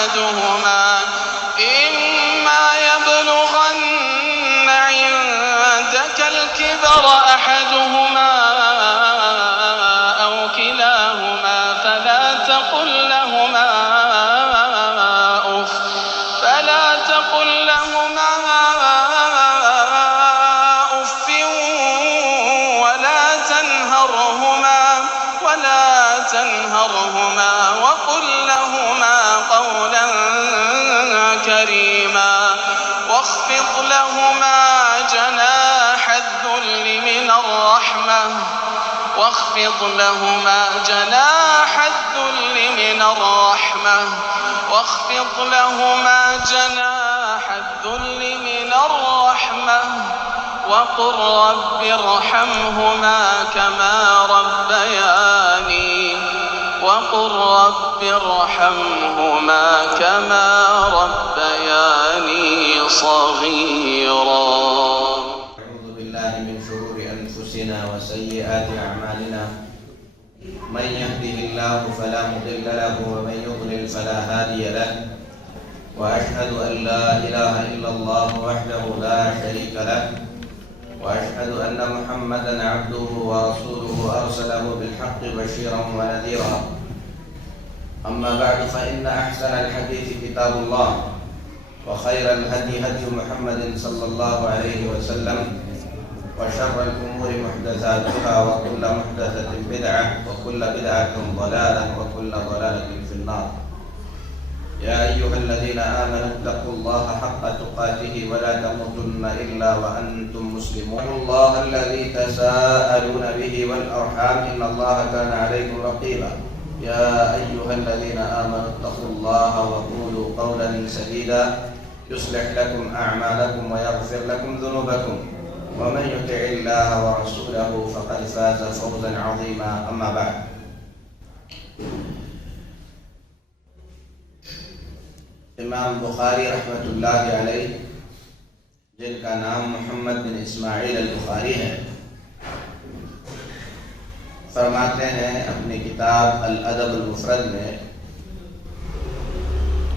أحدهما إما يبلغن عندك الكبر أحدهما أو كلاهما فلا تقل لهما أف ولا تنهرهما وقل لهما قولا كريما واخفض لهما جناح الذل من الرحمة واخفض لهما جناح الذل من الرحمة واخفض لهما جناح الذل من الرحمة وقل رب ارحمهما كما ربياني وقل رب ارحمهما كما ربياني صغيرا. أعوذ بالله من شرور أنفسنا وسيئات أعمالنا من يهده الله فلا مضل له ومن يضلل فلا هادي له وأشهد أن لا إله إلا الله وحده لا شريك له وأشهد أن محمدًا عبده ورسوله أرسله بالحق بشيرا ونذيرا. أما بعد فإن أحسن الحديث كتاب الله وخير الهدي هدي محمد صلى الله عليه وسلم وشر الأمور محدثاتها وكل محدثة بدعة وكل بدعة ضلالة وكل ضلالة في النار. يا أيها الذين آمنوا اتقوا الله حق تقاته ولا تموتن إلا وأنتم مسلمون. الله الذي تساءلون به والأرحام إن الله كان عليكم رقيبا. يا أيها الذين آمنوا اتقوا الله وقولوا قولا سديدا يصلح لكم أعمالكم ويغفر لكم ذنوبكم ومن يطع الله ورسوله فقد فاز فوزا عظيما. أما بعد، امام بخاری رحمۃ اللہ علیہ جن کا نام محمد بن اسماعیل البخاری ہے، فرماتے ہیں اپنی کتاب الادب المفرد میں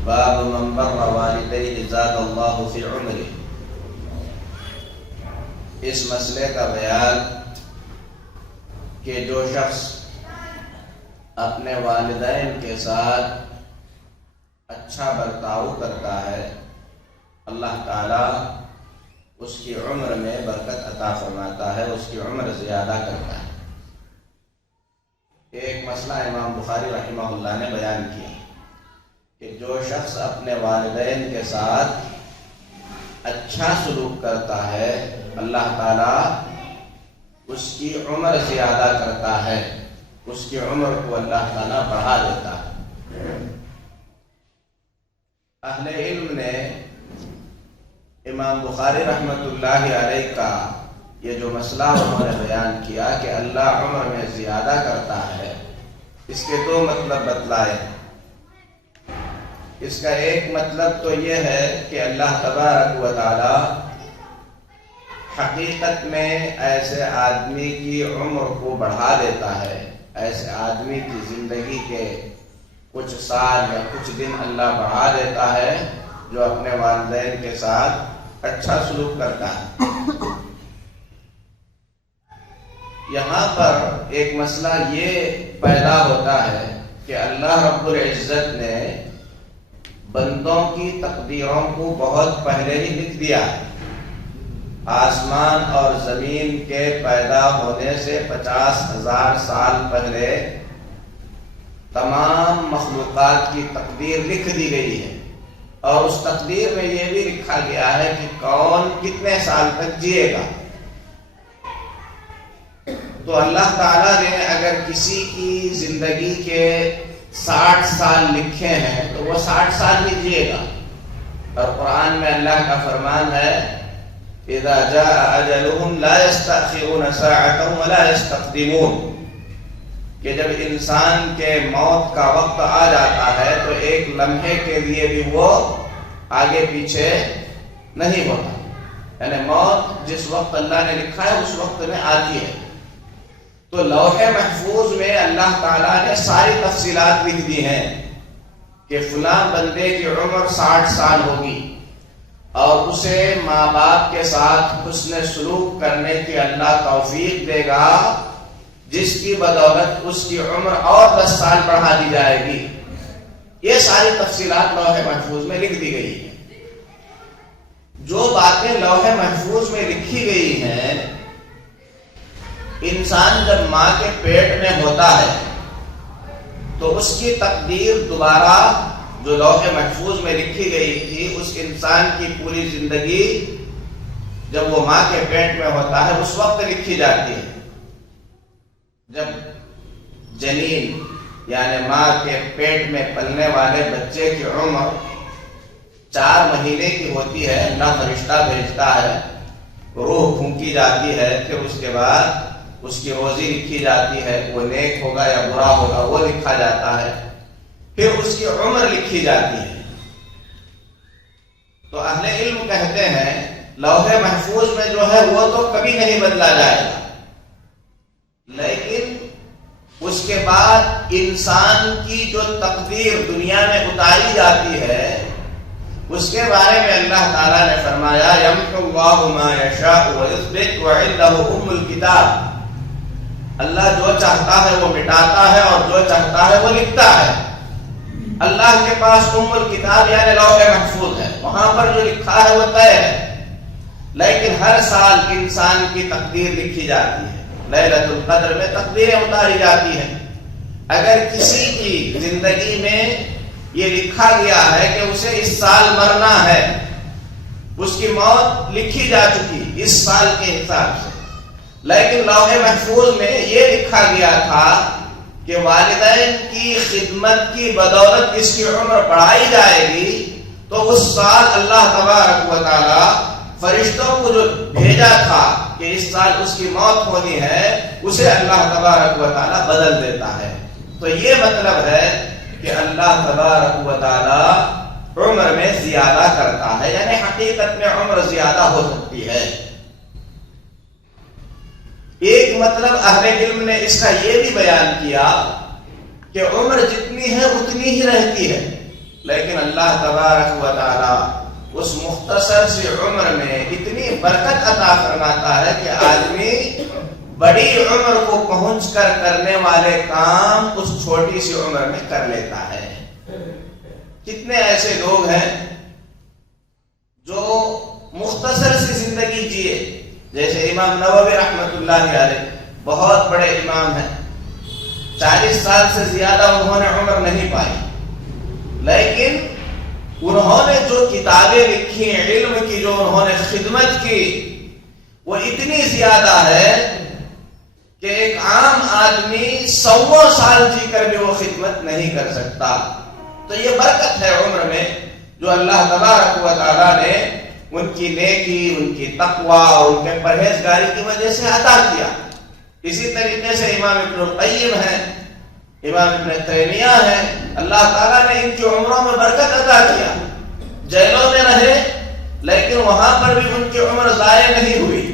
باب من بر والدیہ زاد اللہ فی عمرہ، اس مسئلے کا بیان کہ جو شخص اپنے والدین کے ساتھ اچھا برتاؤ کرتا ہے اللہ تعالیٰ اس کی عمر میں برکت عطا فرماتا ہے، اس کی عمر زیادہ کرتا ہے۔ ایک مسئلہ امام بخاری رحمہ اللہ نے بیان کیا کہ جو شخص اپنے والدین کے ساتھ اچھا سلوک کرتا ہے اللہ تعالیٰ اس کی عمر زیادہ کرتا ہے، اس کی عمر کو اللہ تعالیٰ بڑھا دیتا ہے۔ اہل علم نے امام بخاری رحمۃ اللہ علیہ کا یہ جو مسئلہ انہوں نے بیان کیا کہ اللہ عمر میں زیادہ کرتا ہے، اس کے دو مطلب بتلائے۔ اس کا ایک مطلب تو یہ ہے کہ اللہ تبارک و تعالی حقیقت میں ایسے آدمی کی عمر کو بڑھا دیتا ہے، ایسے آدمی کی زندگی کے کچھ سال یا کچھ دن اللہ بڑھا دیتا ہے جو اپنے والدین کے ساتھ اچھا سلوک کرتا ہے۔ یہاں پر ایک مسئلہ یہ پیدا ہوتا ہے کہ اللہ رب العزت نے بندوں کی تقدیروں کو بہت پہلے ہی لکھ دیا۔ آسمان اور زمین کے پیدا ہونے سے 50,000 سال پہلے تمام مخلوقات کی تقدیر لکھ دی گئی ہے، اور اس تقدیر میں یہ بھی لکھا گیا ہے کہ کون کتنے سال تک جیے گا۔ تو اللہ تعالیٰ نے اگر کسی کی زندگی کے 60 سال لکھے ہیں تو وہ 60 سال ہی جیے گا، اور قرآن میں اللہ کا فرمان ہے اذا جاء اجلهم لا يستأخرون ساعة ولا يستقدمون، کہ جب انسان کے موت کا وقت آ جاتا ہے تو ایک لمحے کے لیے بھی وہ آگے پیچھے نہیں ہوتا، یعنی موت جس وقت اللہ نے لکھا ہے اس وقت میں آتی ہے۔ تو لوح محفوظ میں اللہ تعالیٰ نے ساری تفصیلات لکھ دی ہیں کہ فلاں بندے کی عمر 60 سال ہوگی اور اسے ماں باپ کے ساتھ حسن سلوک کرنے کی اللہ توفیق دے گا، جس کی بدولت اس کی عمر اور 10 سال بڑھا دی جائے گی. یہ ساری تفصیلات لوح محفوظ میں لکھ دی گئی ہیں. جو باتیں لوح محفوظ میں لکھی گئی ہیں، انسان جب ماں کے پیٹ میں ہوتا ہے تو اس کی تقدیر دوبارہ جو لوح محفوظ میں لکھی گئی تھی، اس انسان کی پوری زندگی جب وہ ماں کے پیٹ میں ہوتا ہے اس وقت لکھی جاتی ہے. جب جنین یعنی ماں کے پیٹ میں پلنے والے بچے کی عمر 4 مہینے کی ہوتی ہے، اللہ فرشتہ بھیجتا ہے، روح پھونکی جاتی ہے، پھر اس کے بعد اس کی روزی لکھی جاتی ہے، وہ نیک ہوگا یا برا ہوگا وہ لکھا جاتا ہے، پھر اس کی عمر لکھی جاتی ہے. تو اہل علم کہتے ہیں لوح محفوظ میں جو ہے وہ تو کبھی نہیں بدلا جائے گا، لیکن اس کے بعد انسان کی جو تقدیر دنیا میں اتاری جاتی ہے اس کے بارے میں اللہ تعالیٰ نے فرمایا یمحو اللہ ما یشاء ویثبت وعنده الکتاب. اللہ جو چاہتا ہے وہ مٹاتا ہے اور جو چاہتا ہے وہ لکھتا ہے. اللہ کے پاس الکتاب یعنی لوح محفوظ ہے، وہاں پر جو لکھا ہے وہ طے ہے، لیکن ہر سال انسان کی تقدیر لکھی جاتی ہے. لیلۃ القدر میں تقدیریں اتاری جاتی ہیں. اگر کسی کی زندگی میں یہ لکھا گیا ہے کہ اسے اس سال مرنا ہے، اس کی موت لکھی جا چکی اس سال کے حساب سے، لیکن لوح محفوظ میں یہ لکھا گیا تھا کہ والدین کی خدمت کی بدولت اس کی عمر بڑھائی جائے گی، تو اس سال اللہ تبارک و تعالی فرشتوں کو جو بھیجا تھا کہ اس سال اس کی موت ہونی ہے، اسے اللہ تبارک و تعالی بدل دیتا ہے. تو یہ مطلب ہے کہ اللہ تبارک و تعالی عمر میں زیادہ کرتا ہے، یعنی حقیقت میں عمر زیادہ ہو سکتی ہے. ایک مطلب اہل علم نے اس کا یہ بھی بیان کیا کہ عمر جتنی ہے اتنی ہی رہتی ہے، لیکن اللہ تبارک و تعالی اس مختصر سی عمر میں اتنی برکت عطا فرماتا ہے کہ آدمی بڑی عمر کو پہنچ کر کرنے والے کام اس چھوٹی سی عمر میں کر لیتا ہے. کتنے ایسے لوگ ہیں جو مختصر سی زندگی جیے، جیسے امام نووی رحمۃ اللہ علیہ بہت بڑے امام ہیں، 40 سال سے زیادہ انہوں نے عمر نہیں پائی، لیکن انہوں نے جو کتابیں لکھی ہیں، علم کی جو انہوں نے خدمت کی، وہ اتنی زیادہ ہے کہ ایک عام آدمی 100 سال جی کر بھی وہ خدمت نہیں کر سکتا. تو یہ برکت ہے عمر میں جو اللہ تبارک و تعالیٰ نے ان کی نیکی، ان کی تقوی اور ان کے پرہیزگاری کی وجہ سے عطا کیا. اسی طریقے سے امام ابن القیم ہیں، امام ابن تیمیہ ہیں، اللہ تعالیٰ نے ان کی عمروں میں برکت عطا کیا. جیلوں میں رہے لیکن وہاں پر بھی ان کی عمر ضائع نہیں ہوئی.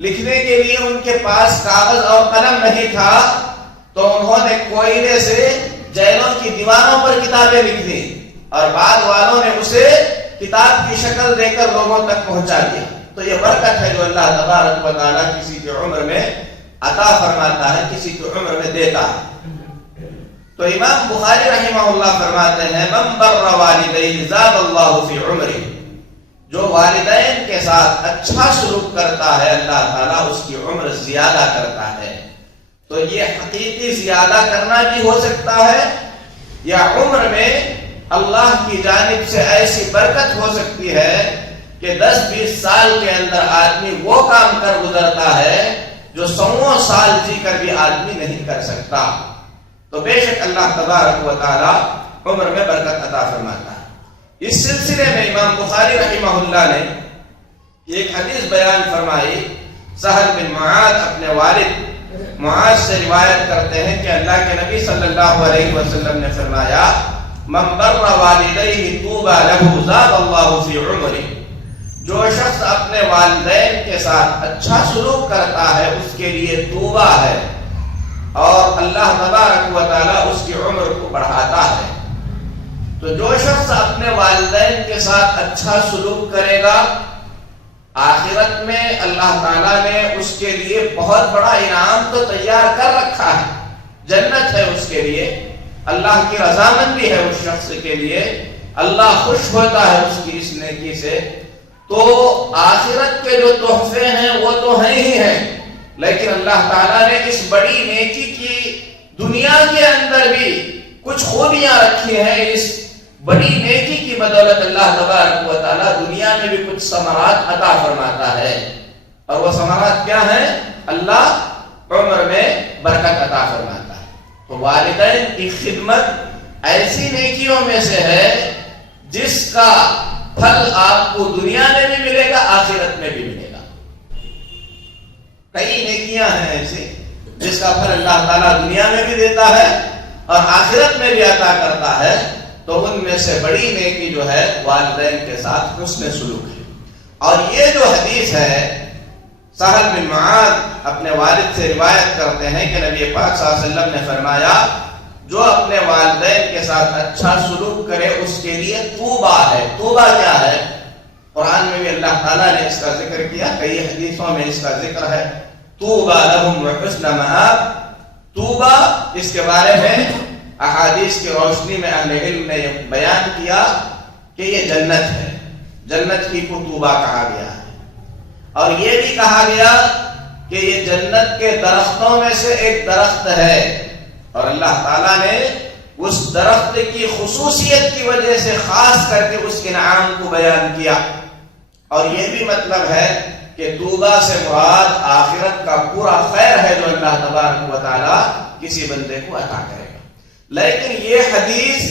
لکھنے کے لیے ان کے پاس کاغذ اور قلم نہیں تھا تو انہوں نے کوئلے سے جیلوں کی دیواروں پر کتابیں لکھ دی اور بعد والوں نے اسے کتاب کی شکل دے کر لوگوں تک پہنچا دیا. تو یہ برکت ہے جو اللہ تبارک و تعالیٰ کسی کی عمر میں عطا فرماتا ہے، کسی کی عمر میں دیتا ہے. تو امام بخاری رحمہ اللہ فرماتے ہیں من بر والدیہ زاد اللہ فی عمرہ، جو والدین کے ساتھ اچھا سلوک کرتا ہے اللہ تعالیٰ اس کی عمر زیادہ کرتا ہے. تو یہ حقیقی زیادہ کرنا بھی ہو سکتا ہے یا عمر میں اللہ کی جانب سے ایسی برکت ہو سکتی ہے کہ 10-20 سال کے اندر آدمی وہ کام کر گزرتا ہے جو 100 سال جی کر بھی آدمی نہیں کر سکتا. تو بے شک اللہ تبارک و تعالی عمر میں برکت عطا فرماتا ہے. اس سلسلے میں امام بخاری رحمہ اللہ نے ایک حدیث بیان فرمائی. سہل بن معاذ اپنے والد معاذ سے روایت کرتے ہیں کہ اللہ کے نبی صلی اللہ علیہ وسلم نے فرمایا من بر والدیہ طوبی لہ زاد اللہ فی عمرہ، جو شخص اپنے والدین کے ساتھ اچھا سلوک کرتا ہے اس کے لیے طوبی ہے اور اللہ تبارک و تعالی اس کی عمر کو بڑھاتا ہے. تو جو شخص اپنے والدین کے ساتھ اچھا سلوک کرے گا، آخرت میں اللہ تعالیٰ نے اس کے لیے بہت بڑا انعام تو تیار کر رکھا ہے، جنت ہے اس کے لیے، اللہ کی رضامندی ہے اس شخص کے لیے، اللہ خوش ہوتا ہے اس کی اس نیکی سے۔ تو آخرت کے جو تحفے ہیں وہ تو ہیں ہی ہیں، لیکن اللہ تعالیٰ نے اس بڑی نیکی کی دنیا کے اندر بھی کچھ خوبیاں رکھی ہیں۔ اس بڑی نیکی کی بدولت اللہ تبارک و تعالیٰ دنیا میں بھی کچھ ثمرات عطا فرماتا ہے، اور وہ ثمرات کیا ہیں؟ اللہ عمر میں برکت عطا فرماتا ہے۔ تو والدین کی خدمت ایسی نیکیوں میں سے ہے جس کا پھل آپ کو دنیا میں بھی ملے گا، آخرت میں بھی ملے گا۔ کئی نیکیاں ہیں ایسی جس کا پھل اللہ تعالیٰ دنیا میں بھی دیتا ہے اور آخرت میں بھی عطا کرتا ہے۔ تو ان میں سے بڑی نیکی جو ہے والدین کے ساتھ حسن سلوک ہے۔ اور یہ جو حدیث ہے، سہل بن معاذ اپنے والد سے روایت کرتے ہیں کہ نبی پاک صلی اللہ علیہ وسلم نے فرمایا، جو اپنے والدین کے ساتھ اچھا سلوک کرے اس کے لیے طوبہ ہے۔ طوبہ کیا ہے؟ قرآن میں بھی اللہ تعالیٰ نے اس کا ذکر کیا، کئی حدیثوں میں اس کا ذکر ہے، طوبى لهم وحسن مآب۔ طوبہ، اس کے بارے میں احادیث کی روشنی میں اہل علم نے بیان کیا کہ یہ جنت ہے، جنت ہی کو طوبہ کہا گیا ہے۔ اور یہ بھی کہا گیا کہ یہ جنت کے درختوں میں سے ایک درخت ہے، اور اللہ تعالیٰ نے اس درخت کی خصوصیت کی وجہ سے خاص کر کے اس انعام کو بیان کیا۔ اور یہ بھی مطلب ہے کہ طوبہ سے مراد آخرت کا پورا خیر ہے جو اللہ تبارک و تعالیٰ کسی بندے کو عطا کرے گا۔ لیکن یہ حدیث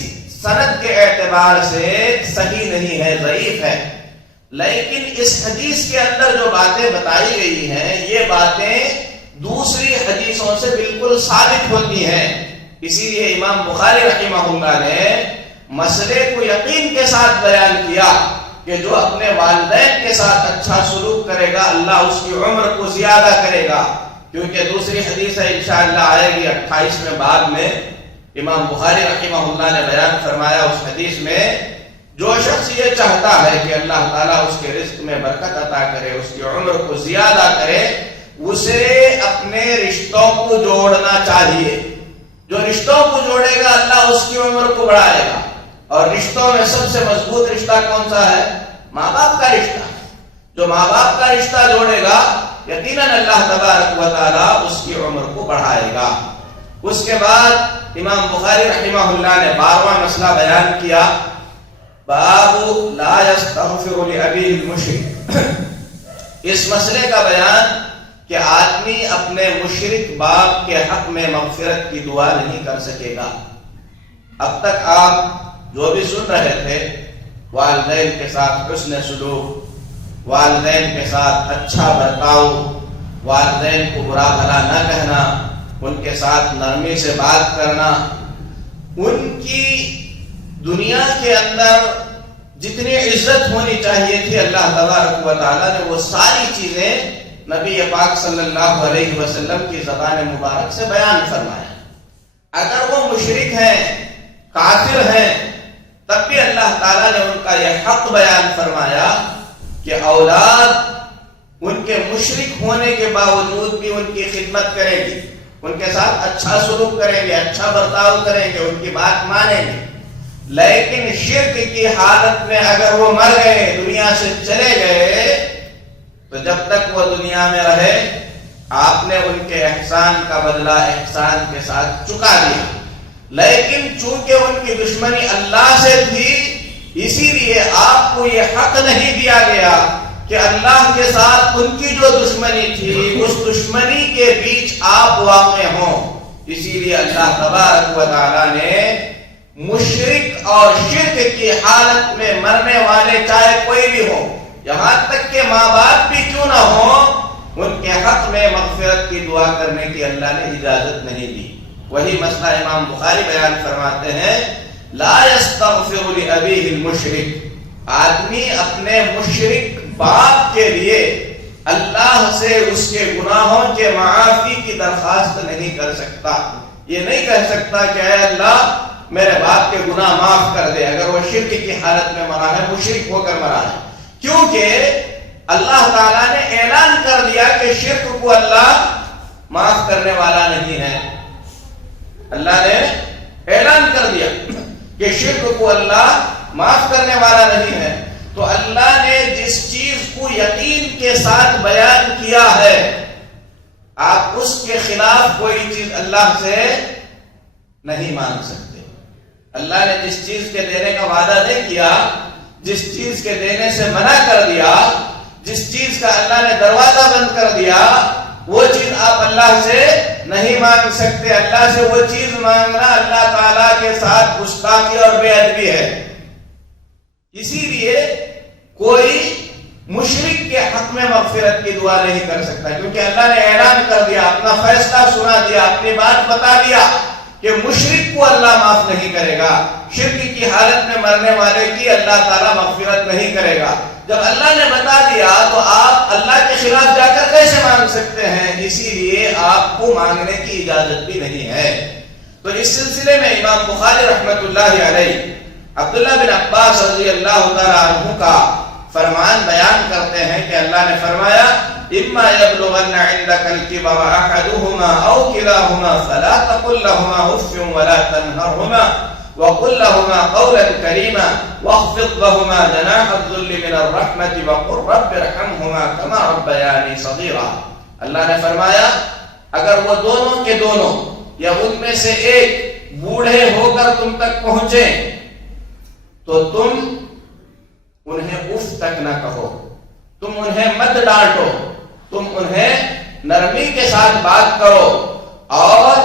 سند کے اعتبار سے صحیح نہیں ہے، ضعیف ہے۔ لیکن اس حدیث کے اندر جو باتیں بتائی گئی ہیں، یہ باتیں دوسری حدیثوں سے بالکل ثابت ہوتی ہیں۔ اسی لیے امام بخاری رحمہ اللہ نے مسئلے کو یقین کے ساتھ بیان کیا کہ جو اپنے والدین کے ساتھ اچھا سلوک کرے گا اللہ اس کی عمر کو زیادہ کرے گا، کیونکہ دوسری حدیث ہے انشاءاللہ آئے گی 28 باب میں۔ امام بخاری رحمہ اللہ نے بیان فرمایا اس حدیث میں، جو شخص یہ چاہتا ہے کہ اللہ تعالیٰ اس کے رزق میں برکت عطا کرے، اس کی عمر کو زیادہ کرے، اسے اپنے رشتوں کو جوڑنا چاہیے۔ جو رشتوں کو جوڑے گا اللہ اس کی عمر کو بڑھائے گا۔ اور رشتوں میں سب سے مضبوط رشتہ کون سا ہے؟ ماں باپ کا رشتہ۔ جو ماں باپ کا رشتہ جوڑے گا یقیناً اللہ تبارک و تعالیٰ اس کی عمر کو بڑھائے گا۔ اس کے بعد امام بخاری رحمہ اللہ نے 12واں مسئلہ بیان کیا، باب لا یستغفر لأبیہ المشرک۔ اس مسئلے کا بیان کہ آدمی اپنے مشرک باپ کے حق میں مغفرت کی دعا نہیں کر سکے گا۔ اب تک آپ جو بھی سن رہے تھے، والدین کے ساتھ حسن سلوک، والدین کے ساتھ اچھا برتاؤ، والدین کو برا بھلا نہ کہنا، ان کے ساتھ نرمی سے بات کرنا، ان کی دنیا کے اندر جتنی عزت ہونی چاہیے تھی اللہ تبارک و تعالیٰ نے وہ ساری چیزیں نبی پاک صلی اللہ علیہ وسلم کی زبان مبارک سے بیان فرمایا۔ اگر وہ مشرک ہیں، کافر ہیں، تب بھی اللہ تعالیٰ نے ان کا یہ حق بیان فرمایا کہ اولاد ان کے مشرک ہونے کے باوجود بھی ان کی خدمت کرے گی، ان کے ساتھ اچھا سلوک کریں گے، اچھا برتاؤ کریں گے، ان کی بات مانیں گے۔ لیکن شرک کی حالت میں اگر وہ مر گئے، دنیا سے چلے گئے، تو جب تک وہ دنیا میں رہے آپ نے ان کے احسان کا بدلہ احسان کے ساتھ چکا دیا۔ لیکن چونکہ ان کی دشمنی اللہ سے تھی، اسی لیے آپ کو یہ حق نہیں دیا گیا کہ اللہ کے ساتھ ان کی جو دشمنی تھی اس دشمنی کے بیچ آپ واقع ہوں۔ اسی لیے اللہ تبارک و تعالیٰ نے مشرک اور شرک کی حالت میں مرنے والے چاہے کوئی بھی ہو، یہاں تک کہ ماں باپ بھی کیوں نہ ہو، ان کے حق میں مغفرت کی دعا کرنے کی اللہ نے اجازت نہیں دی۔ وہی مسئلہ امام بخاری بیان فرماتے ہیں، لا یستغفر لأبیہ المشرک۔ آدمی اپنے مشرک باپ کے لیے اللہ سے اس کے گناہوں کے معافی کی درخواست نہیں کر سکتا۔ یہ نہیں کہہ سکتا کہ اے اللہ میرے باپ کے گناہ معاف کر دے، اگر وہ شرک کی حالت میں مرا ہے، مشرک ہو کر مرا ہے. کیونکہ اللہ تعالیٰ نے اعلان کر دیا کہ شرک کو اللہ معاف کرنے والا نہیں ہے. اللہ نے اعلان کر دیا کہ شرک کو اللہ معاف کرنے والا نہیں ہے. تو اللہ نے جس چیز کو یقین کے ساتھ بیان کیا ہے، آپ اس کے خلاف کوئی چیز اللہ سے نہیں مانگ سکتے. اللہ نے جس چیز کے دینے کا وعدہ نہیں کیا، جس چیز کے دینے سے منع کر دیا، جس چیز کا اللہ نے دروازہ بند کر دیا، وہ چیز آپ اللہ سے نہیں مانگ سکتے. اللہ سے وہ چیز مانگنا اللہ تعالیٰ کے ساتھ گستاخی اور بے ادبی ہے. اسی لیے کوئی مشرک کے حق میں مغفرت کی دعا نہیں کر سکتا، کیونکہ اللہ نے اعلان کر دیا، اپنا فیصلہ سنا دیا، اپنی بات بتا دیا کہ مشرک کو اللہ معاف نہیں کرے گا. شرک کی حالت میں مرنے والے کی اللہ تعالیٰ مغفرت نہیں کرے گا. جب اللہ نے بتا دیا تو آپ اللہ کے خلاف جا کر کیسے مانگ سکتے ہیں؟ اسی لیے آپ کو مانگنے کی اجازت بھی نہیں ہے. تو اس سلسلے میں امام بخاری رحمۃ اللہ علیہ عبداللہ بن عباس رضی اللہ تعالیٰ عنہ کا فرمان بیان کرتے ہیں کہ اللہ نے فرمایا اما یبلغن عندک الکبر احدهما او کلاهما فلا تقل لهما اف ولا تنهرهما وقل لهما قولا کریما واخفض لهما جناح الذل من الرحمة وقل رب ارحمهما كما ربياني صغيرا. اللہ نے فرمایا اگر وہ دونوں کے دونوں یا ان میں سے ایک بوڑھے ہو کر تم تک پہنچے تو تم انہیں اف تک نہ کہو، تم انہیں مت ڈانٹو، تم انہیں نرمی کے ساتھ بات کرو اور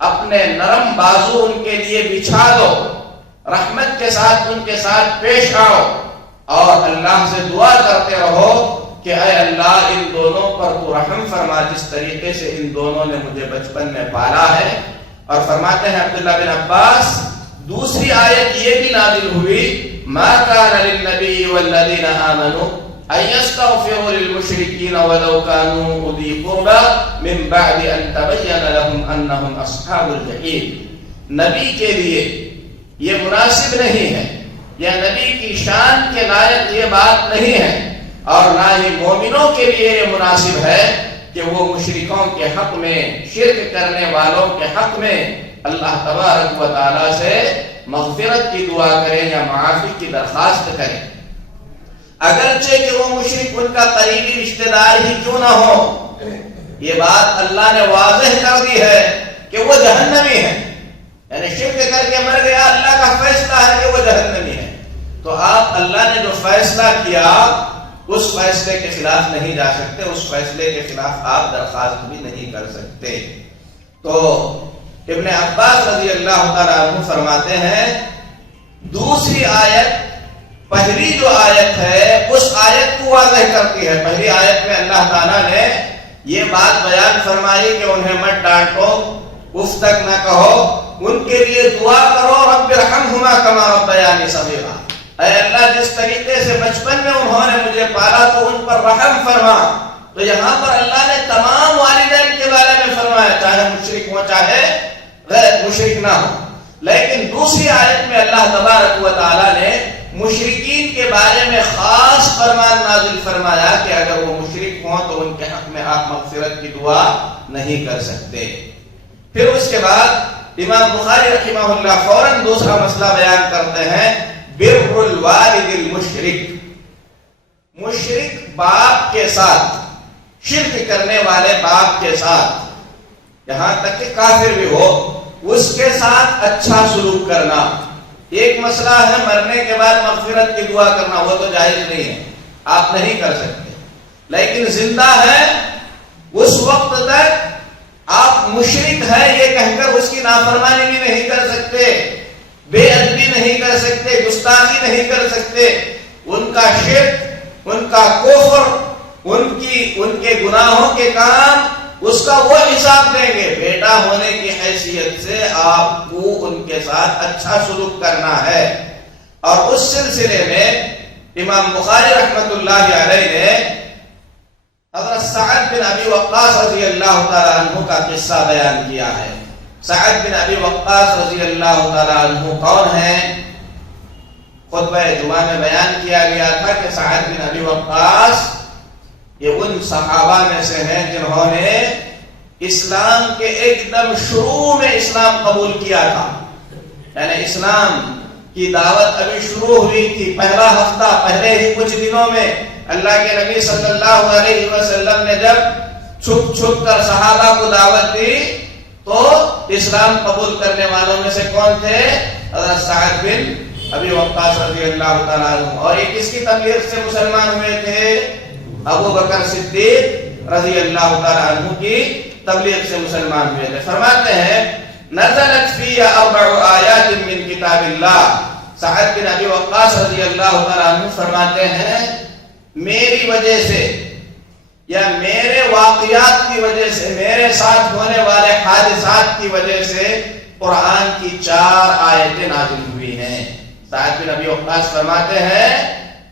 اپنے نرم بازو ان کے لیے بچھا دو، رحمت کے ساتھ ان کے ساتھ پیش آؤ اور اللہ سے دعا کرتے رہو کہ اے اللہ ان دونوں پر تو رحم فرما جس طریقے سے ان دونوں نے مجھے بچپن میں پالا ہے. اور فرماتے ہیں عبداللہ بن عباس دوسری آیت یہ بھی نازل ہوئی ما كان للنبي والذين آمنوا أن يستغفروا للمشركين ولو كانوا أولي قربى من بعد أن تبين لهم أنهم أصحاب الجحيم. نبی کے لیے یہ مناسب نہیں ہے، یا نبی کی شان کے لائق یہ بات نہیں ہے، اور نہ ہی مومنوں کے لیے یہ مناسب ہے کہ وہ مشرکوں کے حق میں، شرک کرنے والوں کے حق میں اللہ تبارک و تعالیٰ سے مغفرت کی دعا کریں یا معافی کی درخواست کریں، اگرچہ کہ وہ مشرک ان کا قریبی رشتہ دار ہی کیوں نہ ہو. یہ بات اللہ نے واضح کر دی ہے کہ وہ جہنمی ہے، یعنی شرک کر کے مر گیا، اللہ کا فیصلہ ہے کہ وہ جہنمی ہے. تو آپ اللہ نے جو فیصلہ کیا اس فیصلے کے خلاف نہیں جا سکتے، اس فیصلے کے خلاف آپ درخواست بھی نہیں کر سکتے. تو ابن عباس رضی اللہ تعالیٰ عنہ فرماتے ہیں دوسری آیت پہلی جو آیت ہے اس آیت کو واضح کرتی ہے. پہلی آیت میں اللہ تعالیٰ نے یہ بات بیان فرمائی کہ انہیں مت ڈانٹو، اف تک نہ کہو، ان کے لیے دعا کرو رب ارحمہما کما ربیانی صغیرا. اے اللہ جس طریقے سے بچپن میں انہوں نے مجھے پالا تو ان پر رحم فرما. تو یہاں پر اللہ نے تمام والدین کے بارے میں فرمایا، چاہے مشرک ہو چاہے غیر مشرک نہ ہو. لیکن دوسری آیت میں اللہ تبارک و تعالیٰ نے مشرکین کے بارے میں خاص فرمان نازل فرمایا کہ اگر وہ مشرک ہوں تو ان کے حق میں آپ مغفرت کی دعا نہیں کر سکتے. پھر اس کے بعد امام بخاری رحمہ اللہ فوراً دوسرا مسئلہ بیان کرتے ہیں بر الوالد المشرک. مشرک باپ کے ساتھ، شرک کرنے والے باپ کے ساتھ، یہاں تک کہ کافر بھی ہو اس کے ساتھ اچھا سلوک کرنا. ایک مسئلہ ہے مرنے کے بعد مغفرت کی دعا کرنا، وہ تو جائز نہیں ہے، آپ نہیں کر سکتے. لیکن زندہ ہے اس وقت تک آپ مشرک ہے یہ کہہ کر اس کی نافرمانی بھی نہیں کر سکتے، بے ادبی نہیں کر سکتے، گستاخی نہیں کر سکتے. ان کا شرک، ان کا کفر، ان کے گناہوں کے کام اس کا وہ حساب دیں گے. بیٹا ہونے کی حیثیت سے آپ کو ان کے ساتھ اچھا سلوک کرنا ہے. اور اس سلسلے میں امام بخاری رحمۃ اللہ علیہ نے حضرت سعد بن ابی وقاص رضی اللہ تعالی عنہ کا قصہ بیان کیا ہے. سعد بن ابی وقاص رضی اللہ تعالیٰ عنہ کون ہیں؟ خطبہ جمعہ میں بیان کیا گیا تھا کہ سعد بن ابی وقاص یہ ان صحابہ میں سے ہیں جنہوں نے اسلام کے ایک دم شروع میں اسلام قبول کیا تھا. یعنی اسلام کی دعوت ابھی شروع ہوئی تھی، پہلا ہفتہ، پہلے ہی کچھ دنوں میں اللہ کے نبی صلی اللہ علیہ وسلم نے جب چھپ چھپ کر صحابہ کو دعوت دی تو اسلام قبول کرنے والوں میں سے کون تھے؟ حضرت سعد بن ابی وقاص رضی اللہ تعالیٰ عنہ. اور یہ کس کی تبلیغ سے مسلمان ہوئے تھے؟ ابو بکر صدیق رضی اللہ تعالیٰ عنہ کی تبلیغ سے مسلمان ہوئے تھے. فرماتے ہیں نزلت فی 4 آیات من کتاب اللہ. سعد بن ابی وقاص رضی اللہ تعالیٰ عنہ فرماتے ہیں میری وجہ سے یا میرے واقعات کی وجہ سے، میرے ساتھ ہونے والے حادثات کی وجہ سے قرآن کی 4 آیتیں نازل ہوئی ہیں. سعد بن ابی وقاص فرماتے ہیں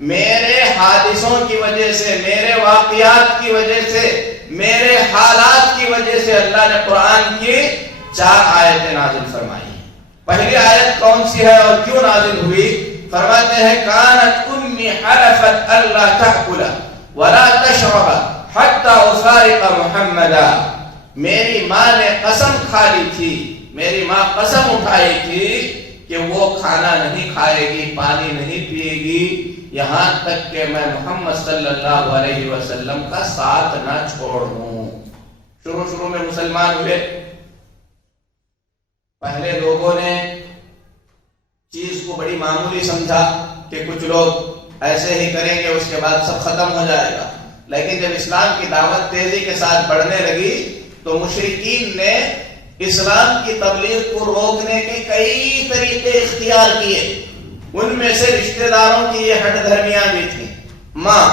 میرے حادثوں کی وجہ سے، میرے واقعات کی وجہ سے، میرے حالات کی وجہ سے اللہ نے قرآن کی 4 آیتیں نازل فرمائی. پہلی آیت کون سی ہے اور کیوں نازل ہوئی؟ فرماتے ہیں کانت امی حلفت اللہ تأکل ولا تشرب حتی افارق محمدا. میری ماں نے قسم کھا لی تھی، میری ماں قسم اٹھائی تھی کہ وہ کھانا نہیں کھائے گی، پانی نہیں پیے گی یہاں تک کہ میں محمد صلی اللہ علیہ وسلم کا ساتھ نہ چھوڑ دوں. شروع میں مسلمان ہوئے. پہلے لوگوں نے چیز کو بڑی معمولی سمجھا کہ کچھ لوگ ایسے ہی کریں گے اس کے بعد سب ختم ہو جائے گا. لیکن جب اسلام کی دعوت تیزی کے ساتھ بڑھنے لگی تو مشرکین نے اسلام کی تبلیغ کو روکنے کے کئی طریقے اختیار کیے. ان میں سے رشتہ داروں کی یہ ہٹ دھرمیاں بھی تھیں. ماں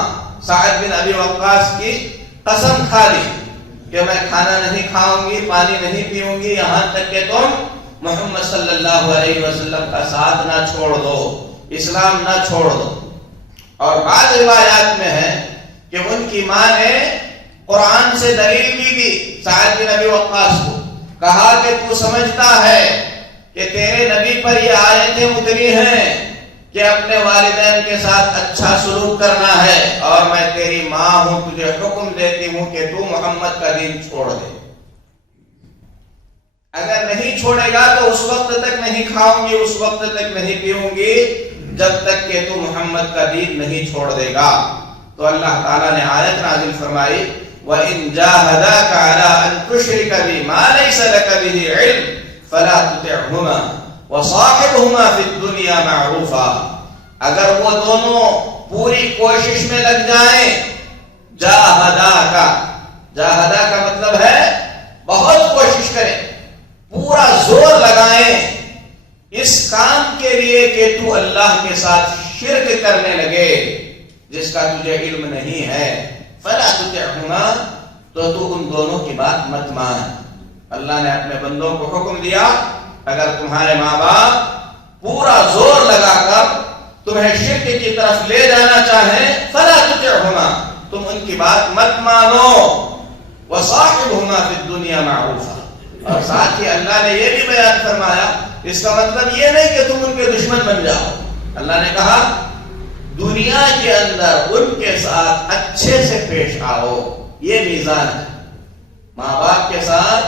سعد بن ابی وقاص کی قسم کھا لی کہ میں کھانا نہیں کھاؤں گی، پانی نہیں پیوں گی یہاں تک کہ تم محمد صلی اللہ علیہ وسلم کا ساتھ نہ چھوڑ دو، اسلام نہ چھوڑ دو. اور بعض روایات میں ہے کہ ان کی ماں نے قرآن سے دلیل بھی دی سعد بن ابی وقاص کو. کہا کہ تو سمجھتا ہے کہ تیرے نبی پر یہ آیتیں اتری ہیں کہ اپنے والدین کے ساتھ اچھا سلوک کرنا ہے، اور میں تیری ماں ہوں، تجھے حکم دیتی ہوں کہ تو محمد کا دین چھوڑ دے. اگر نہیں چھوڑے گا تو اس وقت تک نہیں کھاؤں گی، اس وقت تک نہیں پیوں گی جب تک کہ تو محمد کا دین نہیں چھوڑ دے گا. تو اللہ تعالیٰ نے آیت نازل فرمائی وَإِن جَاهَدَاكَ عَلَىٰ أَن تُشْرِكَ بِي مَا لَيْسَ لَكَ بِهِ عِلْمٌ فَلَا تُطِعْهُمَا وَصَاحِبْهُمَا فِي الدُّنْيَا مَعْرُوفًا. اگر وہ دونوں پوری کوشش میں لگ جائیں، جاہداکا، جاہدا کا مطلب ہے بہت کوشش کریں، پورا زور لگائیں اس کام کے لیے کہ تو اللہ کے ساتھ شرک کرنے لگے جس کا تجھے علم نہیں ہے، فلا تطعهما، تو ان دونوں کی بات مت مان. اللہ نے اپنے بندوں کو حکم دیا اگر تمہارے ماں باپ پورا زور لگا کر تمہیں شرک کی طرف لے جانا چاہیں فلا تطعهما، تم ان کی بات مت مانو. وصاحبهما فی الدنیا معروفا، اور ساتھ ہی اللہ نے یہ بھی بیان فرمایا اس کا مطلب یہ نہیں کہ تم ان کے دشمن بن جاؤ. اللہ نے کہا دنیا کے اندر ان کے ساتھ اچھے سے پیش آؤ. یہ میزان ہے. ماں باپ کے ساتھ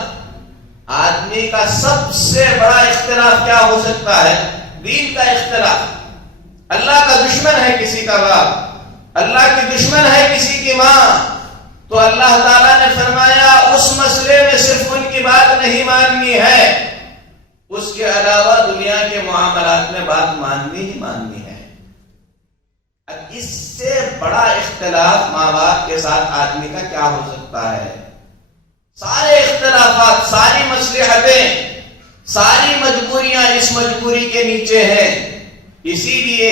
آدمی کا سب سے بڑا اختلاف کیا ہو سکتا ہے؟ دین کا اختلاف. اللہ کا دشمن ہے کسی کا باپ، اللہ کی دشمن ہے کسی کی ماں، تو اللہ تعالیٰ نے فرمایا اس مسئلے میں صرف ان کی بات نہیں ماننی ہے، اس کے علاوہ دنیا کے معاملات میں بات ماننی ہی ماننی ہے. اب اس سے بڑا اختلاف ماں باپ کے ساتھ آدمی کا کیا ہو سکتا ہے؟ سارے اختلافات، ساری مصلحتیں، ساری مجبوریاں اس مجبوری کے نیچے ہیں. اسی لیے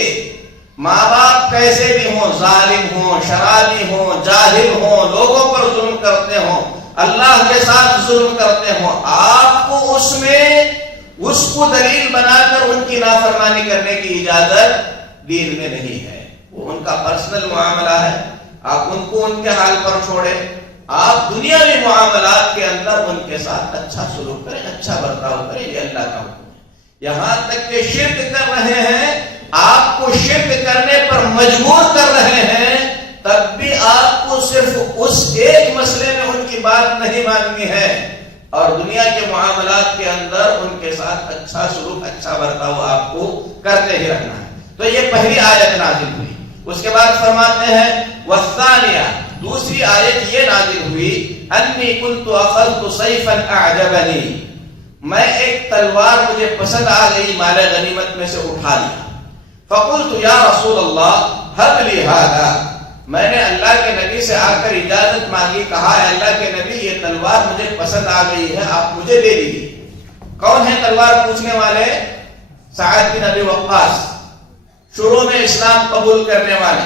ماں باپ کیسے بھی ہوں، ظالم ہوں، شرابی ہوں، جاہل ہوں، لوگوں پر ظلم کرتے ہوں، اللہ کے ساتھ ظلم کرتے ہوں، آپ کو اس میں اس کو دلیل بنا کر ان کی نافرمانی کرنے کی اجازت دین میں نہیں ہے. وہ ان کا پرسنل معاملہ ہے، آپ ان کو ان کے حال پر چھوڑیں. آپ دنیاوی معاملات کے اندر ان کے ساتھ اچھا سلوک کریں، اچھا برتاؤ کریں، یہ اللہ کا حکم ہے۔ یہاں تک کہ شرک کر رہے ہیں، آپ کو شرک کرنے پر مجبور کر رہے ہیں، تب بھی آپ کو صرف اس ایک مسئلے میں ان کی بات نہیں ماننی ہے، اور دنیا کے معاملات کے اندر ان کے ساتھ اچھا سلوک، اچھا برتاؤ آپ کو کرتے ہی رکھنا ہے۔ تو یہ پہلی آیت نازل ہوئی۔ اس کے بعد فرماتے ہیں والثانیہ، دوسری آیت یہ نازل ہوئی انی کنت اخذت سیفا اعجبنی، میں ایک تلوار مجھے پسند آ گئی، مال غنیمت میں سے اٹھا لیا۔ فقلت یا رسول اللہ هب لی ھذا، میں نے اللہ کے نبی سے آ کر اجازت مانگی، کہا اے اللہ کے نبی یہ تلوار مجھے پسند آ گئی ہے، آپ مجھے دے دیجیے۔ کون ہے تلوار پوچھنے والے؟ سعد بن ابی وقاص، شروع میں اسلام قبول کرنے والے،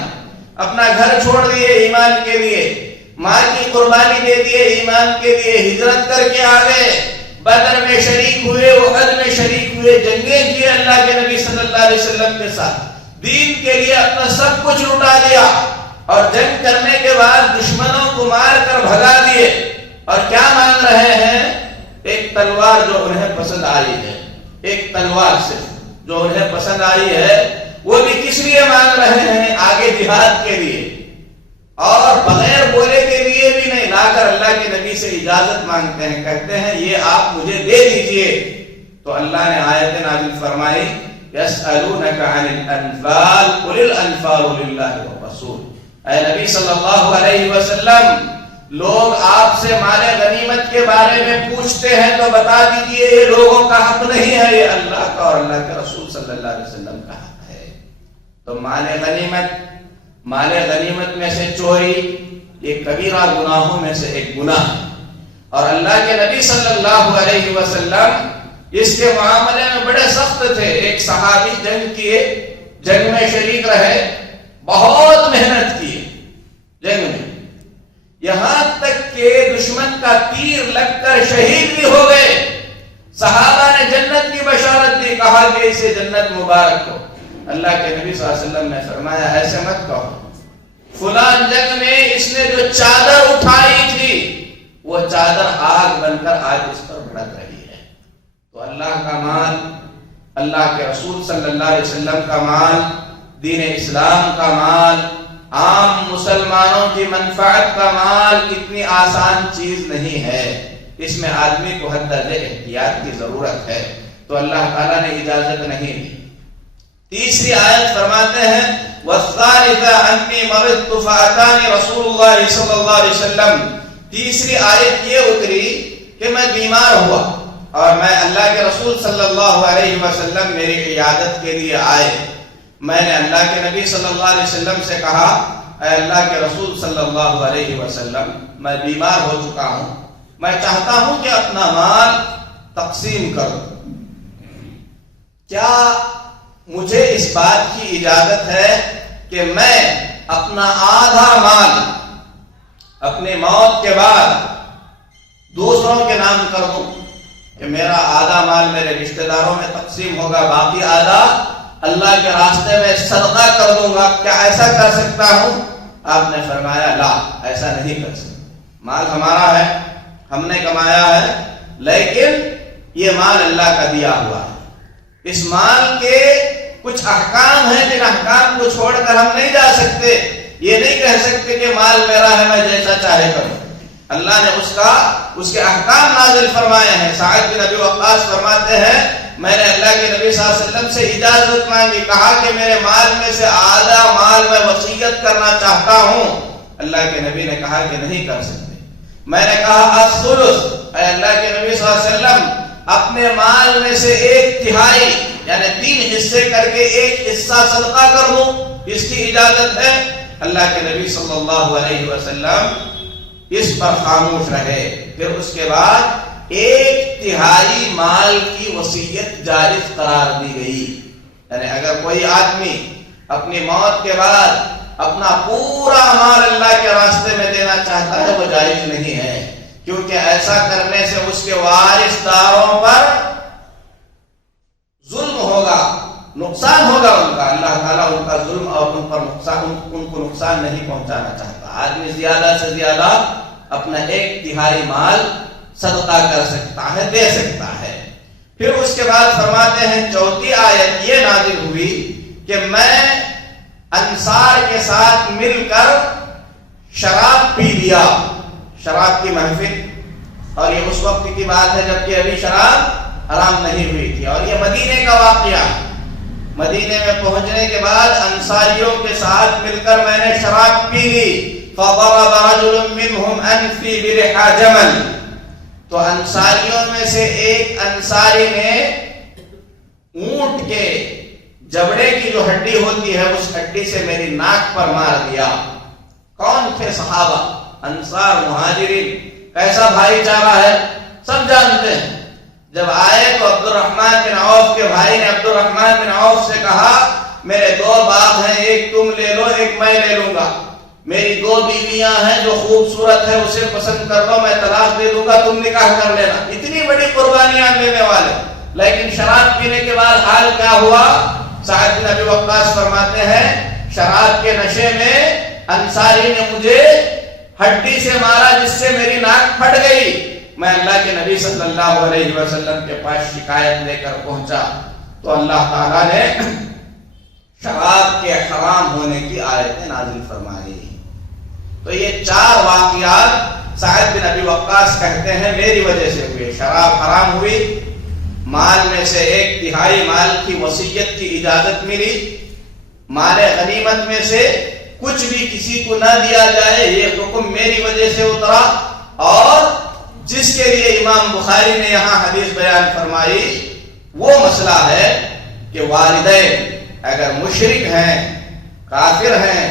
اپنا گھر چھوڑ دیے ایمان کے لیے، ماں کی قربانی دے دیے ایمان کے لیے، ہجرت کر کے آ گئے، بدر میں شریک ہوئے، احد میں شریک ہوئے، جنگیں کیے اللہ کے نبی صلی اللہ علیہ وسلم کے ساتھ، دین کے لیے اپنا سب کچھ لٹا دیا، اور جنگ کرنے کے بعد دشمنوں کو مار کر بھگا دیے، اور کیا مانگ رہے ہیں؟ ایک تلوار جو انہیں پسند آئی ہے، ایک تلوار صرف جو انہیں پسند آئی ہے، وہ بھی کس لیے مانگ رہے ہیں؟ آگے جہاد کے لیے، اور بغیر بولے کے لیے بھی نہیں، لا کر اللہ کے نبی سے اجازت مانگتے ہیں، کہتے ہیں یہ آپ مجھے دے دیجئے۔ تو اللہ نے آیت نازل فرمائی یسألونک عن الانفال قل الانفال للہ والرسول، اے نبی صلی اللہ علیہ وسلم، لوگ آپ سے مال غنیمت کے بارے میں پوچھتے ہیں تو بتا دیجئے یہ لوگوں کا حق نہیں ہے، یہ اللہ کا اور اللہ کے رسول صلی اللہ علیہ وسلم کا حق ہے۔ تو مال غنیمت میں سے چوری یہ کبیرہ گناہوں میں سے ایک گناہ ہے، اور اللہ کے نبی صلی اللہ علیہ وسلم اس کے معاملے میں بڑے سخت تھے۔ ایک صحابی جنگ میں شریک رہے، بہت محنت کی جنگ میں، یہاں تک کہ دشمن کا تیر لگ کر شہید بھی ہو گئے۔ صحابہ نے جنت کی بشارت دی، کہا کہ اسے جنت مبارک ہو۔ اللہ کے نبی صلی اللہ علیہ وسلم نے فرمایا ایسے مت کہو، فلان جنگ میں اس نے جو چادر اٹھائی تھی وہ چادر آگ بن کر آج اس پر بھڑک رہی ہے۔ تو اللہ کا مال، اللہ کے رسول صلی اللہ علیہ وسلم کا مال، دین اسلام کا مال، عام مسلمانوں کی منفعت کا مال اتنی آسان چیز نہیں ہے، اس میں آدمی کو حد درجے احتیاط کی ضرورت ہے۔ تو اللہ تعالیٰ نے اجازت نہیں دی۔ تیسری آیت فرماتے ہیں وَالثَّالِثَ أَنِّي مَرِضْتُ فَأَتَانِي رَسُولُ اللَّهِ صلی اللہ علیہ وسلم، تیسری آیت یہ اتری کہ میں بیمار ہوا اور میں اللہ کے رسول صلی اللہ علیہ وسلم میری عیادت کے لیے آئے۔ میں نے اللہ کے نبی صلی اللہ علیہ وسلم سے کہا اے اللہ کے رسول صلی اللہ علیہ وسلم، میں بیمار ہو چکا ہوں، میں چاہتا ہوں کہ اپنا مال تقسیم کروں، کیا مجھے اس بات کی اجازت ہے کہ میں اپنا آدھا مال اپنے موت کے بعد دوسروں کے نام کر دوں، کہ میرا آدھا مال میرے رشتہ داروں میں تقسیم ہوگا، باقی آدھا اللہ کے راستے میں صدقہ کر دوں گا، کیا ایسا کر سکتا ہوں؟ آپ نے فرمایا لا، ایسا نہیں کر سکتا، مال ہمارا ہے، ہم نے کمایا ہے، لیکن یہ مال اللہ کا دیا ہوا ہے، اس مال کے کچھ احکام ہیں جن احکام کو چھوڑ کر ہم نہیں جا سکتے، یہ نہیں کہہ سکتے کہ مال میرا ہے میں جیسا چاہے کروں۔ اللہ نے اس کے احکام نازل فرمائے ہیں۔ سعد بن ابی وقاص فرماتے ہیں میں نے اللہ کے نبی صلی اللہ علیہ وسلم سے اجازت مانگی، کہا کہ میرے مال میں سے آدھا مال میں وصیت کرنا چاہتا ہوں۔ اللہ کے نبی نے کہا کہ نہیں کر سکتے۔ میں نے کہا الثلث، اے اللہ کے نبی صلی اللہ علیہ وسلم اپنے مال میں سے 1/3 یعنی 3 حصے کر کے 1 حصہ صدقہ کر دوں، اس کی اجازت ہے؟ اللہ کے نبی صلی اللہ علیہ وسلم اس پر خاموش رہے۔ پھر اس کے بعد 1/3 مال کی وصیت جائز قرار دی گئی، یعنی اگر کوئی آدمی اپنی موت کے بعد اپنا پورا مال اللہ کے راستے میں دینا چاہتا ہے وہ جائز نہیں ہے، کیونکہ ایسا کرنے سے اس کے وارث داروں پر ظلم ہوگا، نقصان ہوگا ان کا۔ اللہ تعالیٰ ان کا ظلم اور ان کو نقصان نہیں پہنچانا چاہتا۔ آدمی زیادہ سے زیادہ اپنا 1/3 مال صدقہ کر سکتا ہے، دے سکتا ہے۔ پھر اس کے بعد فرماتے ہیں 4تھی آیت یہ نازل ہوئی کہ میں انصار کے ساتھ مل کر شراب پی لیا، شراب کی محفل، اور یہ اس وقت کی بات ہے جبکہ ابھی شراب حرام نہیں ہوئی تھی، اور یہ مدینے کا واقعہ۔ مدینے میں پہنچنے کے بعد انصاریوں کے ساتھ مل کر میں نے شراب پی لی۔ فضرب رجل منهم انفی برحا جمل، تو انصاریوں میں سے ایک انصاری نے اونٹ کے جبڑے کی جو ہڈی ہوتی ہے اس ہڈی سے میری ناک پر مار دیا۔ کون تھے صحابہ، انصار، مہاجرین، کیسا بھائی چارہ ہے سب جانتے ہیں۔ جب آئے تو عبد الرحمن بن عوف کے بھائی نے عبد الرحمن بن عوف سے کہا میرے 2 باغ ہیں، ایک تم لے لو ایک میں لے لوں گا، میری 2 بیویاں ہیں جو خوبصورت ہے اسے پسند کر لو، میں طلاق دے دوں گا، تم نکاح کر لینا۔ اتنی بڑی قربانیاں لینے والے، لیکن شراب پینے کے بعد حال کیا ہوا؟ سعد بن ابی وقاص فرماتے ہیں شراب کے نشے میں انصاری نے مجھے ہڈی سے مارا جس سے میری ناک پھٹ گئی۔ میں اللہ کے نبی صلی اللہ علیہ وسلم کے پاس شکایت لے کر پہنچا تو اللہ تعالیٰ نے شراب کے حرام ہونے کی آیتیں نازل فرمائی۔ تو یہ 4 واقعات سعد بن ابی وقاص کہتے ہیں میری وجہ سے ہوئے۔ شراب حرام ہوئی، مال میں سے 1/3 مال کی وصیت کی اجازت ملی، مال غنیمت میں سے کچھ بھی کسی کو نہ دیا جائے یہ حکم میری وجہ سے اترا، اور جس کے لیے امام بخاری نے یہاں حدیث بیان فرمائی وہ مسئلہ ہے کہ والدین اگر مشرک ہیں، کافر ہیں،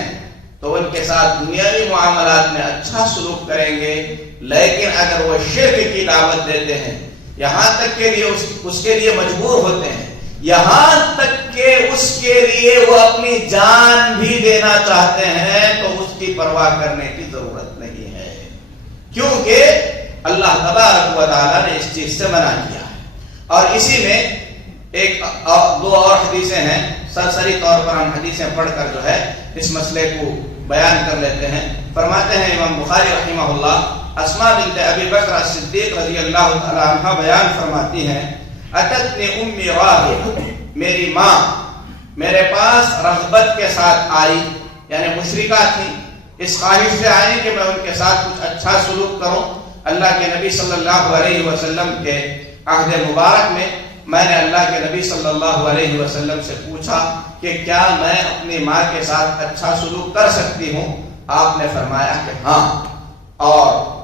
تو ان کے ساتھ دنیاوی معاملات میں اچھا سلوک کریں گے، لیکن اگر وہ شرک کی دعوت دیتے ہیں، یہاں تک کے لیے اس کے لیے مجبور ہوتے ہیں، یہاں تک کہ اس کے لیے وہ اپنی جان بھی دینا چاہتے ہیں، تو اس کی پرواہ کرنے کی ضرورت نہیں ہے، کیونکہ اللہ تبارک و تعالیٰ نے اس چیز سے منع کیا ہے۔ اور اسی میں 2 اور حدیثیں ہیں، سرسری طور پر ہم حدیثیں پڑھ کر جو ہے اس مسئلے کو بیان کر لیتے ہیں۔ فرماتے ہیں امام بخاری رحمہ اللہ، اسماء بنت ابی بکر صدیق رضی اللہ تعالی عنہ بیان فرماتی ہیں اتتنی امی راغبہ، میری ماں میرے پاس رغبت کے ساتھ آئی، یعنی مشرکہ تھی، اس خواہش سے آئی کہ میں ان کے ساتھ کچھ اچھا سلوک کروں۔ اللہ کے نبی صلی اللہ علیہ وسلم کے عہد مبارک میں نے اللہ کے نبی صلی اللہ علیہ وسلم سے پوچھا کہ کیا میں اپنی ماں کے ساتھ اچھا سلوک کر سکتی ہوں؟ آپ نے فرمایا کہ ہاں۔ اور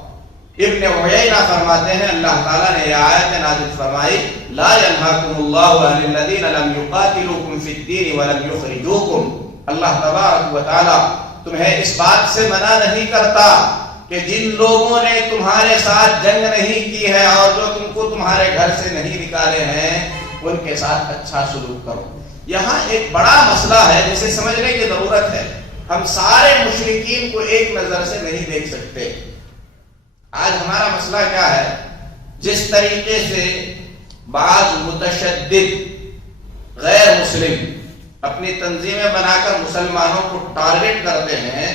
ابن عیینہ فرماتے ہیں اللہ تعالیٰ نے یہ آیت نازل فرمائی لا ینہاکم اللہ عن الذین لم یقاتلوکم فی الدین ولم یخرجوکم، اللہ تبارک و تعالیٰ تمہیں اس بات سے منع نہیں کرتا کہ جن لوگوں نے تمہارے ساتھ جنگ نہیں کی ہے اور جو تم کو تمہارے گھر سے نہیں نکالے ہیں ان کے ساتھ اچھا سلوک کرو۔ یہاں ایک بڑا مسئلہ ہے جسے سمجھنے کی ضرورت ہے۔ ہم سارے مشرکین کو ایک نظر سے نہیں دیکھ سکتے۔ آج ہمارا مسئلہ کیا ہے؟ جس طریقے سے بعض متشدد غیر مسلم اپنی تنظیمیں بنا کر مسلمانوں کو ٹارگٹ کرتے ہیں،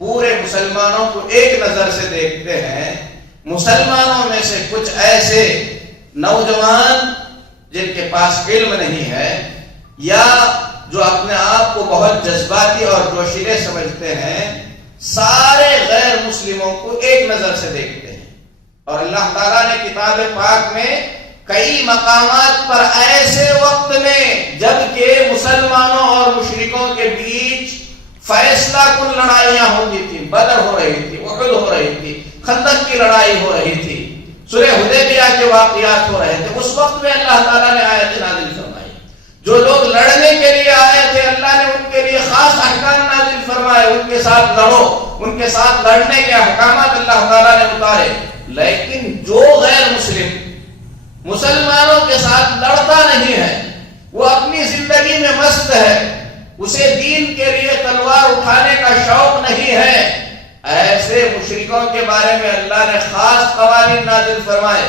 پورے مسلمانوں کو ایک نظر سے دیکھتے ہیں، مسلمانوں میں سے کچھ ایسے نوجوان جن کے پاس علم نہیں ہے یا جو اپنے آپ کو بہت جذباتی اور جوشیلے سمجھتے ہیں، سارے غیر مسلموں کو ایک نظر سے دیکھتے ہیں۔ اور اللہ تعالیٰ نے کتاب پاک میں کئی مقامات پر ایسے وقت میں جبکہ مسلمانوں اور مشرکوں کے بیچ فیصلہ کن لڑائیاں ہوتی تھی، بدر ہو رہی تھی، احد ہو رہی تھی، خندق کی لڑائی ہو رہی تھی، صلح حدیبیہ کے واقعات ہو رہے تھے، اس وقت میں اللہ تعالیٰ نے آیت نازل فرمائی۔ جو لوگ لڑنے کے لیے آئے تھے اللہ نے ان کے لیے خاص احکام نازل فرمائے، ان کے ساتھ لڑو، ان کے ساتھ لڑنے کے احکامات اللہ تعالیٰ نے اتارے۔ لیکن جو غیر مسلم مسلمانوں کے ساتھ لڑتا نہیں ہے، وہ اپنی زندگی میں مست ہے، اسے دین کے لیے تلوار اٹھانے کا شوق نہیں ہے، ایسے مشرکوں کے بارے میں اللہ نے خاص قوانین نازل فرمائے۔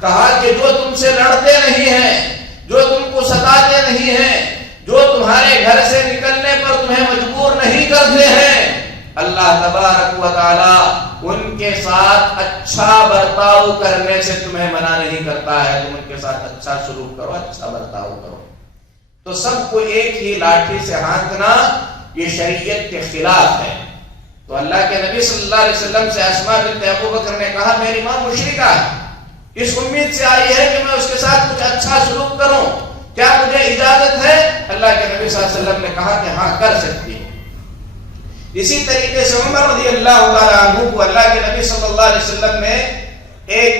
کہا کہ جو تم سے لڑتے نہیں ہیں، جو تم کو ستاتے نہیں ہیں، جو تمہارے گھر سے نکلنے پر تمہیں مجبور نہیں کرتے ہیں، اللہ تبارک و تعالی ان کے ساتھ اچھا برتاؤ کرنے سے تمہیں منع نہیں کرتا ہے، تم ان کے ساتھ اچھا سلوک کرو، اچھا برتاؤ کرو۔ تو سب کو ایک ہی لاٹھی سے ہانکنا یہ شریعت کے خلاف ہے۔ تو اللہ کے نبی صلی اللہ علیہ وسلم سے اسماء بنت ابو بکر نے کہا میری ماں مشرکہ ہے، اس امید سے آئی ہے کہ میں اس کے ساتھ کچھ اچھا سلوک کروں، کیا مجھے اجازت ہے؟ اللہ کے نبی صلی اللہ علیہ وسلم نے کہا کہ ہاں کر سکتی ہے۔ اسی طریقے سے عمر رضی اللہ تعالیٰ عنہ کو اللہ کے نبی صلی اللہ علیہ وسلم نے ایک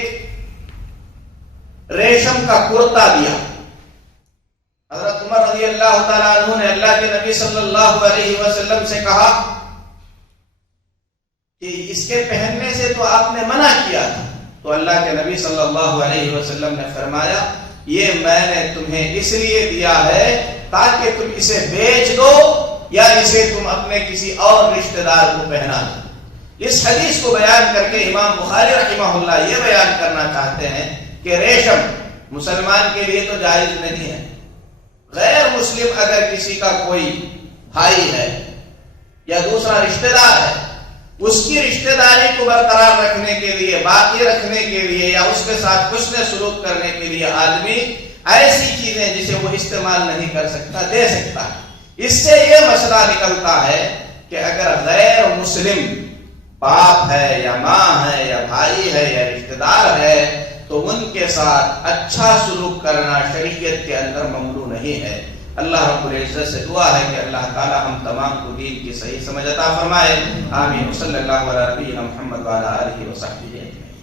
ریشم کا کرتا دیا۔ حضرت عمر رضی اللہ تعالیٰ عنہ نے اللہ کے نبی صلی اللہ علیہ وسلم سے کہا کہ اس کے پہننے سے تو آپ نے منع کیا تھا، تو اللہ کے نبی صلی اللہ علیہ وسلم نے فرمایا یہ میں نے تمہیں اس لیے دیا ہے تاکہ تم اسے بیچ دو یا اسے تم اپنے کسی اور رشتہ دار کو پہنا دو۔ اس حدیث کو بیان کر کے امام بخاری رحمہ اللہ یہ بیان کرنا چاہتے ہیں کہ ریشم مسلمان کے لیے تو جائز نہیں ہے، غیر مسلم اگر کسی کا کوئی بھائی ہے یا دوسرا رشتہ دار ہے، اس کی رشتہ داری کو برقرار رکھنے کے لیے، باقی رکھنے کے لیے یا اس کے ساتھ حسن سلوک کرنے کے لیے آدمی ایسی چیزیں جسے وہ استعمال نہیں کر سکتا دے سکتا ہے۔ اس سے یہ مسئلہ نکلتا ہے کہ اگر غیر مسلم باپ ہے یا ماں ہے یا بھائی ہے یا رشتہ دار ہے تو ان کے ساتھ اچھا سلوک کرنا شریعت کے اندر ممنوع نہیں ہے۔ اللہ رب العزت سے دعا ہے کہ اللہ تعالی ہم تمام کو دین کی صحیح سمجھ عطا فرمائے۔ آمین۔ صلی اللہ علیہ محمد وعلی آلہ وصحبہ اجمعین۔